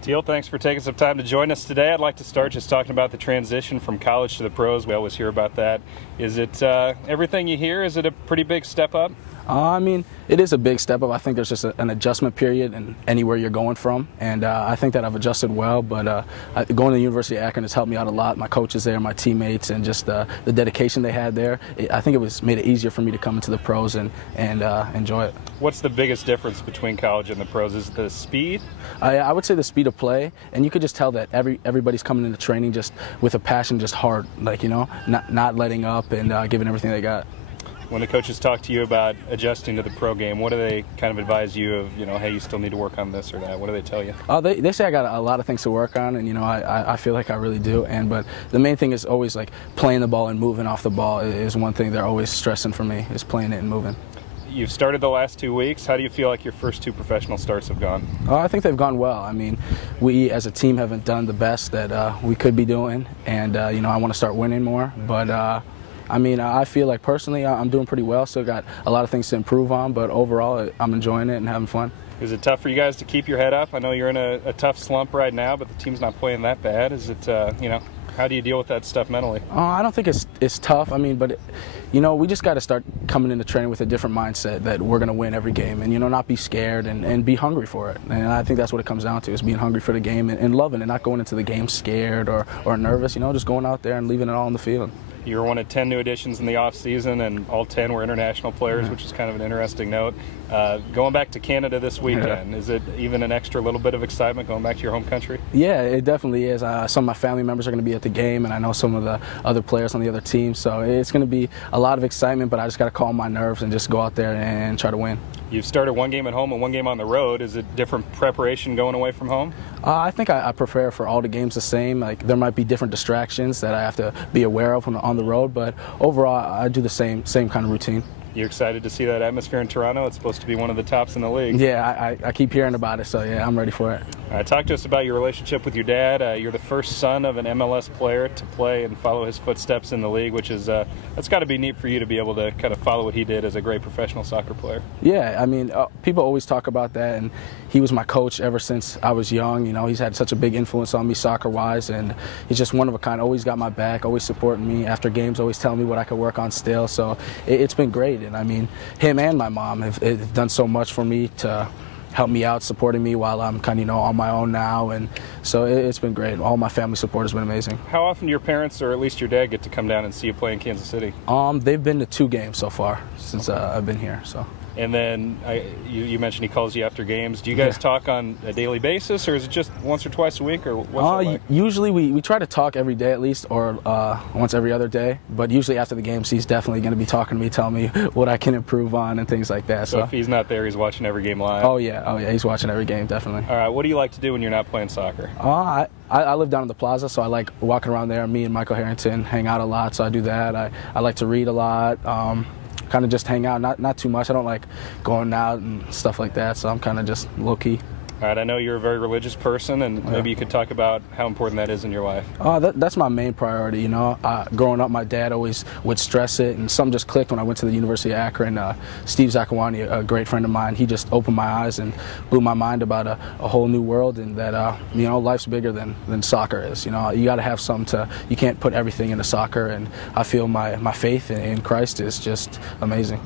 Teal, thanks for taking some time to join us today. I'd like to start just talking about the transition from college to the pros. We always hear about that. Is it everything you hear? Is it a pretty big step up? I mean, it is a big step up. I think there's just an adjustment period in anywhere you're going from, and I think that I've adjusted well, but going to the University of Akron has helped me out a lot. My coaches there, my teammates, and just the dedication they had there. I think it made it easier for me to come into the pros and enjoy it. What's the biggest difference between college and the pros? Is it the speed? I would say the speed of play, and you could just tell that everybody's coming into training just with a passion, just hard, like, you know, not letting up and giving everything they got. When the coaches talk to you about adjusting to the pro game, what do they kind of advise you of, you know, hey, you still need to work on this or that? What do they tell you? They say I got a lot of things to work on, and, you know, I feel like I really do. But the main thing is always, like, playing the ball and moving off the ball is one thing they're always stressing for me, is playing it and moving. You've started the last 2 weeks. How do you feel like your first two professional starts have gone? I think they've gone well. I mean, we as a team haven't done the best that we could be doing, and, you know, I want to start winning more. But I mean, I feel like personally I'm doing pretty well. Still got a lot of things to improve on, but overall I'm enjoying it and having fun. Is it tough for you guys to keep your head up? I know you're in a tough slump right now, but the team's not playing that bad. Is it, you know, how do you deal with that stuff mentally? I don't think it's tough. I mean, but, you know, we just got to start coming into training with a different mindset that we're going to win every game and, you know, not be scared and be hungry for it. And I think that's what it comes down to, is being hungry for the game and loving it, not going into the game scared or nervous, you know, just going out there and leaving it all on the field. You were one of 10 new additions in the offseason, and all 10 were international players, which is kind of an interesting note. Going back to Canada this weekend, is it even an extra little bit of excitement going back to your home country? Yeah, it definitely is. Some of my family members are going to be at the game, and I know some of the other players on the other teams, so it's going to be a lot of excitement, but I just got to calm my nerves and just go out there and try to win. You've started one game at home and one game on the road. Is it different preparation going away from home? I think I prepare for all the games the same. Like, there might be different distractions that I have to be aware of on the road, but overall I do the same kind of routine. You excited to see that atmosphere in Toronto? It's supposed to be one of the tops in the league. Yeah, I keep hearing about it, so yeah, I'm ready for it. Talk to us about your relationship with your dad. You're the first son of an MLS player to play and follow his footsteps in the league, which is that's got to be neat for you to be able to kind of follow what he did as a great professional soccer player. Yeah, I mean, people always talk about that, and he was my coach ever since I was young. You know, he's had such a big influence on me soccer-wise, and he's just one of a kind. Always got my back, always supporting me after games, always telling me what I could work on still. So it's been great, and I mean, him and my mom have done so much for me to help me out, supporting me while I'm kind of, you know, on my own now, and so it's been great. All my family support has been amazing. How often do your parents, or at least your dad, get to come down and see you play in Kansas City? They've been to 2 games so far since I've been here. So. And then you mentioned he calls you after games. Do you guys talk on a daily basis, or is it just once or twice a week, or what's it like? Usually we try to talk every day at least, or once every other day. But usually after the games, he's definitely going to be talking to me, telling me what I can improve on and things like that. So if he's not there, he's watching every game live? Oh yeah, he's watching every game, definitely. All right, what do you like to do when you're not playing soccer? I live down in the plaza, so I like walking around there. Me and Michael Harrington hang out a lot, so I do that. I like to read a lot. Kind of just hang out, not too much. I don't like going out and stuff like that, so I'm kind of just low-key. All right, I know you're a very religious person, and maybe you could talk about how important that is in your life. That's my main priority, you know. Growing up, my dad always would stress it, and something just clicked when I went to the University of Akron. Steve Zakawani, a great friend of mine, he just opened my eyes and blew my mind about a whole new world, and that, you know, life's bigger than soccer is. You know, you got to have you can't put everything into soccer, and I feel my faith in Christ is just amazing.